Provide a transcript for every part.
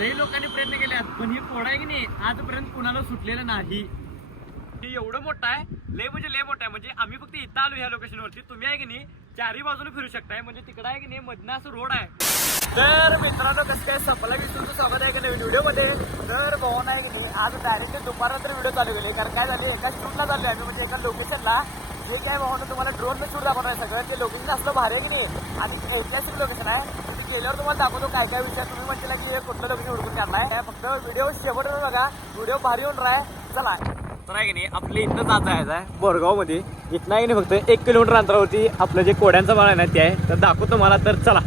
लई लोकांनी प्रयत्न केले आहेत, पण ही कोड आहे की नाही आजपर्यंत कुणाला सुटलेलं नाही. ही एवढं मोठं आहे लय म्हणजे लय मोठं आहे. म्हणजे आम्ही फक्त इथं आलो ह्या लोकेशनवरती तुम्ही आहे की नाही चारही बाजूने फिरू शकताय. म्हणजे तिकडं आहे की नाही मधनं असं रोड आहे. तर मित्रांनो कसं काय? सपला विसरून स्वागत आहे का नवीन व्हिडिओमध्ये? तर भाऊन आहे की नाही आज डायरेक्ट दुपारनंतर व्हिडिओ चालू केले. कारण काय झाले एका शूटला चालले आम्ही. म्हणजे एका लोकेशनला हे काय भावना तुम्हाला ड्रोन शूट दाखवणार आहे सगळं. ते लोकेशन असलं भारी आहे की नाही? आणि ऐतिहासिक लोकेशन आहे. तिथे गेल्यावर तुम्हाला दाखवतो काय काय विषय. तुम्ही म्हणतील की हे कुठलं लोकेशन हुडकून आहे. फक्त व्हिडिओ शेवटवर बघा. व्हिडिओ भारी होऊन आहे. चला. तर आहे की नाही आपल्या इथं जायचं आहे आहे बोरगावमध्ये इथं आहे की नाही फक्त एक किलोमीटर अंतरावरती आपलं जे कोड्यांचं माळ आहे ना ते आहे. तर दाखवतो मला तर चला.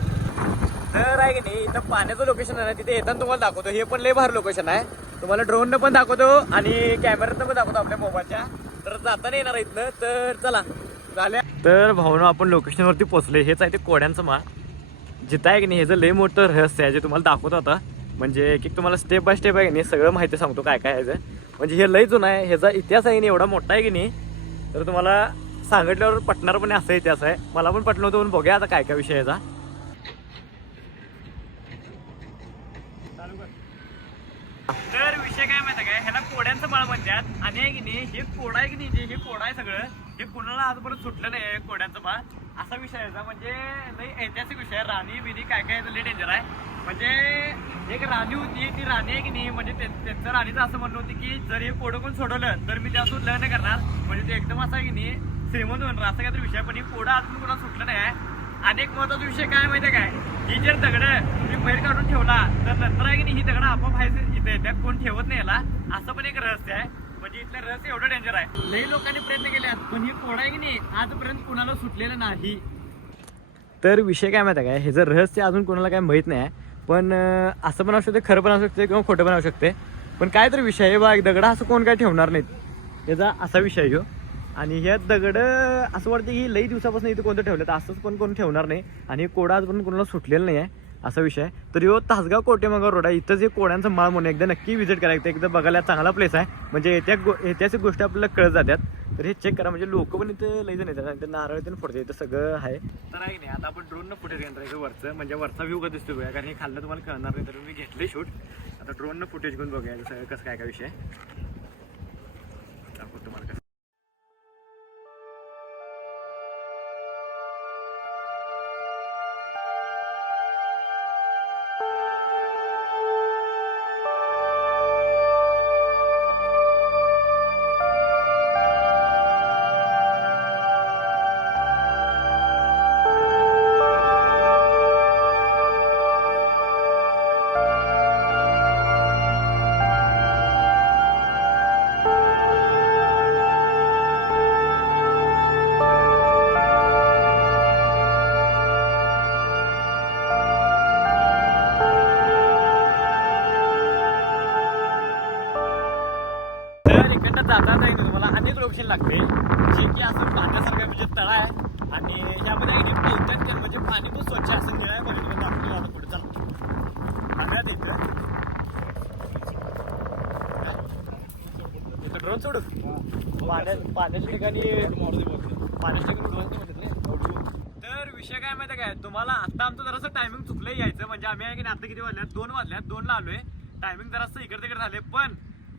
तर आहे की नाही इथं पाण्याचं लोकेशन आहे ना तिथे येताना तुम्हाला दाखवतो. हे पण लय भारी लोकेशन आहे. तुम्हाला ड्रोननं पण दाखवतो आणि कॅमेऱ्यानं पण दाखवतो आपल्या मोबाईलच्या. तर जाताना येणार आहेत ना तर चला. झाल्या. तर भाऊनं आपण लोकेशनवरती पोहोचले हेच आहे ते कोड्यांचं मा जिथं आहे की नाही ह्याचं लय मोठं रहस्य आहे जे तुम्हाला दाखवतो आता म्हणजे एक एक तुम्हाला स्टेप बाय स्टेप आहे की नाही सगळं माहिती सांगतो काय काय ह्याचं म्हणजे हे लय जुनं आहे ह्याचा इतिहास आहे की नाही एवढा मोठा आहे की नाही तर तुम्हाला सांगितल्यावर पटणार पण असा इतिहास आहे. मला पण पटलं होतं पण बघूया आता काय काय विषय याचा तर विषय काय माहिती काय ह्याला कोड्यांचं आणि आहे की नाही हे कोडा आहे की नाही जे हे कोडा आहे सगळं हे कोणाला आजपर्यंत सुटलं नाही कोड्यांचं बा. असा विषय आहे. याचा. म्हणजे लई ऐतिहासिक विषय आहे. राणी विधी काय काय लई डेंजर आहे. म्हणजे एक राणी होती ती राणी आहे की नाही म्हणजे त्यांचं राणीचं असं म्हणणं होतं की जर हे कोडं कोण सोडवलं तर मी त्यातून लग्न करणार. म्हणजे ते एकदम असं आहे की नाही श्रीमंत होणार असं काहीतरी विषय पण हे कोडं अजून कोणाला सुटलं नाही आहे. आणि एक महत्त्वाचा विषय काय माहितीये काय? ही जर दगडं तुम्ही बाहेर ठेवला तर नंतर आहे की नाही ही दगड आपोआप इथे येतात. कोण ठेवत नाही याला. असं पण एक रहस्य आहे. म्हणजे इथलं रहस्य एवढं डेंजर आहे. लई लोकांनी प्रयत्न केले आहेत, पण ही कोड आहे की नाही आजपर्यंत कुणाला सुटलेलं नाही. तर विषय काय माहिती आहे काय? ह्याचं रहस्य अजून कोणाला काय माहीत नाही आहे. पण असं पण असू शकते खरं पण असू शकते किंवा खोटं पण असू शकते. पण काय तर विषय आहे बा दगड असं कोण काय ठेवणार नाहीत. याचा असा विषय आहे हो. आणि ह्या दगड असं वाटतं की लई दिवसापासून इथं कोणतं ठेवलं तर असंच पण कोण ठेवणार नाही. आणि कोडा आजपर्यंत कोणाला सुटलेलं नाही आहे. असा विषय आहे. तर यो तासगाव कोटेमगाव रोड आहे. इथं जे कोड्यांचं माळ म्हणून एकदा नक्की व्हिजिट करायचं एकदा बघायला चांगला प्लेस आहे. म्हणजे ऐतिहासिक गो ऐतिहासिक गोष्टी आपल्याला कळत जातात. तर हे चेक करा. म्हणजे लोक पण इथं लई जण येतात आणि ते नारळ पण फोडतात. इथं सगळं आहे. तर आहे नाही आता आपण ड्रोननं फुटेज घेणार आहे. वरचं. म्हणजे वरचा व्ह्यू का दिसतो बघा कारण हे खाल्लं तुम्हाला कळणार नाही. तर मी घेतले शूट आता ड्रोननं फुटेज घेऊन बघूया. सगळं कसं काय काय विषय तर जाता जाईल तुम्हाला अनेक लोकेशन लागते. जे की असं पाण्यासारखं म्हणजे तळा आहे. आणि यामध्ये आहे की बहुतेक म्हणजे पाणी पण स्वच्छ असं निळा आहे. बघितलं दाखवतो आता पुढे. चला. बघा इथं ड्रोन सोडू? पाण्या पाण्याच्या ठिकाणी पाण्याच्या ठिकाणी नाही तर विषय काय माहिती काय? तुम्हाला आता आमचं जरासं टायमिंग चुकलं यायचं. म्हणजे आम्ही आहे की नाही आता किती वाजल्यात? दोन वाजल्यात. दोनला आलोय. टायमिंग जरासं इकडे तिकडे झाले पण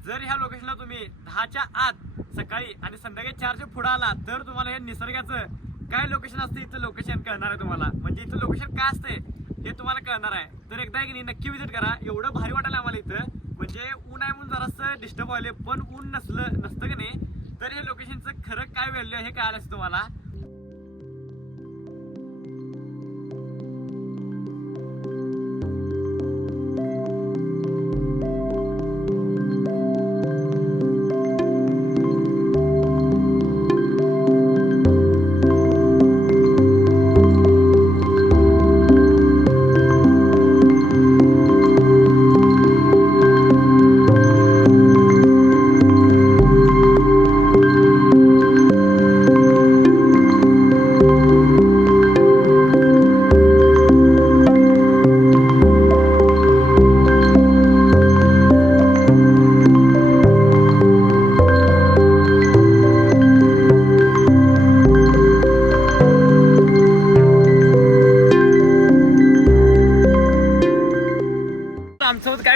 जर ह्या लोकेशनला तुम्ही दहाच्या आत सकाळी आणि संध्याकाळी चारच्या पुढे आला तर तुम्हाला हे निसर्गाचं काय लोकेशन असतं इथं लोकेशन कळणार आहे तुम्हाला. म्हणजे इथं लोकेशन काय असतंय हे तुम्हाला कळणार आहे. तर एकदा की नाही नक्की विजिट करा. एवढं भारी वाटायला आम्हाला इथं. म्हणजे ऊन आहे म्हणून जरासं डिस्टर्ब व्हायले पण ऊन नसलं नसतं की नाही तर हे लोकेशनचं खरं काय व्हॅल्यू आहे हे कळालं असतं तुम्हाला.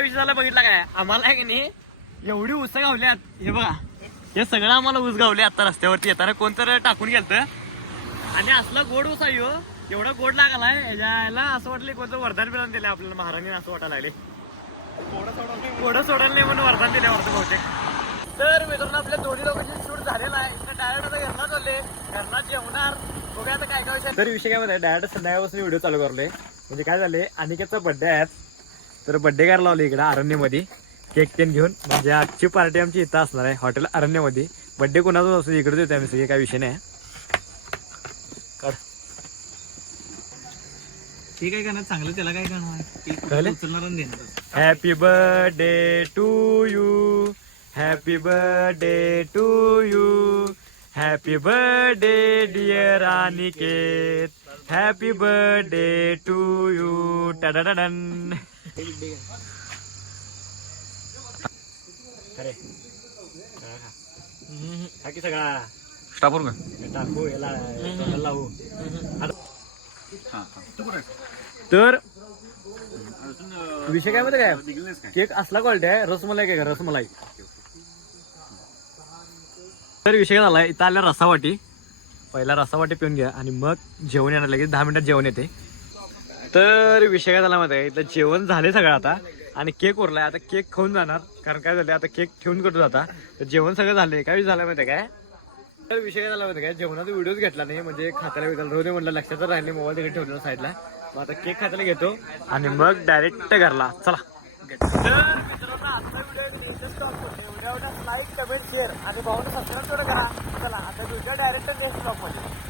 विषय झाला बघितला काय? आम्हाला की नाही एवढी ऊस गावल्यात. हे बघा हे सगळं आम्हाला ऊस गावले आता रस्त्यावरती येताना. कोणतर टाकून गेलत. आणि असला गोड ऊस आहे ह्यो. एवढा गोड लागलाय याला असं वाटलं कोणतं वरदान बिरान दिलं आपल्याला. महाराणी असं वाटायला लागले. थोडं सोडायला नाही म्हणून वरदान दिले वाटतं बहुतेक. तर मित्रांनो आपल्या दोन्ही लोकांची शूट झालेला आहे. इथं डायरेक्ट आता घरला चालले घरला जेवणार. बघूया आता काय काय विषय तर विषय काय माहिती डायरेक्ट संध्याकाळपासून व्हिडिओ चालू करलोय म्हणजे काय झाले अनिकेतचा बर्थडे आहे. तर बर्थडे करायला लावले इकडे अरण्यमध्ये. केक तेन घेऊन. म्हणजे आजची पार्टी आमची इथं असणार आहे हॉटेल अरण्यमध्ये. बर्थडे कोणाचाच असतो इकडेच येतो आम्ही सगळे काय विषय नाही. ठीक आहे का ना चांगलं त्याला काय देणार. Happy birthday to you happy birthday to you happy birthday dear Aniket happy birthday to you टाडाडन अरे. हा की सगळा? स्टाफवर का? टाकू याला तोंडाला लावू तर विषय काय माहिती काय? केक असला क्वालिटी आहे रसमलाई काय का रसमलाई. तर विषय काय झालाय इथं आल्या रसावाटी. पहिला रसावाटी पिऊन घ्या आणि मग जेवण येणार लगेच दहा मिनिटात जेवण येते. तर विषय काय झाला माहिती आहे जेवण झाले सगळं आता. आणि केक उरलाय. आता केक खाऊन जाणार. कारण काय झालं आता केक ठेवून कटू जाता तर जेवण सगळं झालंय. काय झालं माहिती आहे काय? तर विषय काय झाला माहिती आहे काय? जेवणाचा व्हिडिओच घेतला नाही. म्हणजे खात्याला विचारलं रोज म्हणलं लक्षात राहिले. मोबाईल तिकडे ठेवलेला साईडला मग आता केक खात्याला घेतो. आणि मग डायरेक्ट घरला. चला. लाईक कमेंट शेअर आणि भाऊन सबस्क्राईब करा चला. आता व्हिडिओ डायरेक्ट नेक्स्ट स्टॉपमध्ये.